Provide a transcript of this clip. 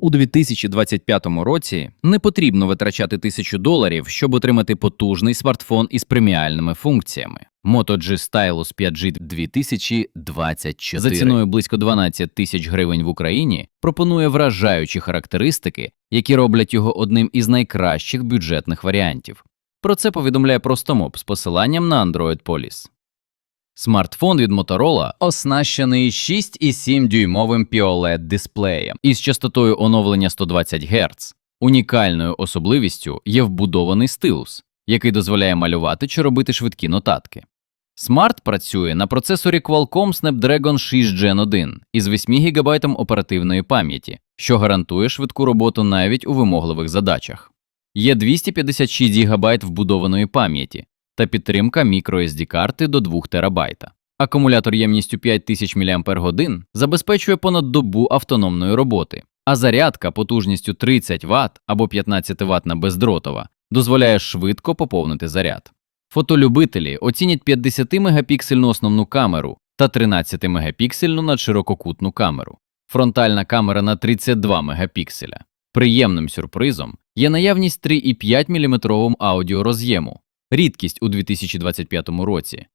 У 2025 році не потрібно витрачати тисячу доларів, щоб отримати потужний смартфон із преміальними функціями. Moto G Stylus 5G 2024 за ціною близько 12 тисяч гривень в Україні пропонує вражаючі характеристики, які роблять його одним із найкращих бюджетних варіантів. Про це повідомляє Простомоб з посиланням на Android Police. Смартфон від Motorola оснащений 6,7 дюймовим POLED дисплеєм із частотою оновлення 120 Гц. Унікальною особливістю є вбудований стилус, який дозволяє малювати чи робити швидкі нотатки. Смарт працює на процесорі Qualcomm Snapdragon 6 Gen 1 із 8 ГБ оперативної пам'яті, що гарантує швидку роботу навіть у вимогливих задачах. Є 256 ГБ вбудованої пам'яті та підтримка microSD карти до 2 ТБ. Акумулятор ємністю 5000 мАч забезпечує понад добу автономної роботи, а зарядка потужністю 30 Вт або 15 Вт на бездротова дозволяє швидко поповнити заряд. Фотолюбителі оцінять 50-мегапіксельну основну камеру та 13-мегапіксельну надширококутну камеру. Фронтальна камера на 32 мегапікселя. Приємним сюрпризом є наявність 3,5 мм аудіороз'єму, рідкість у 2025 році,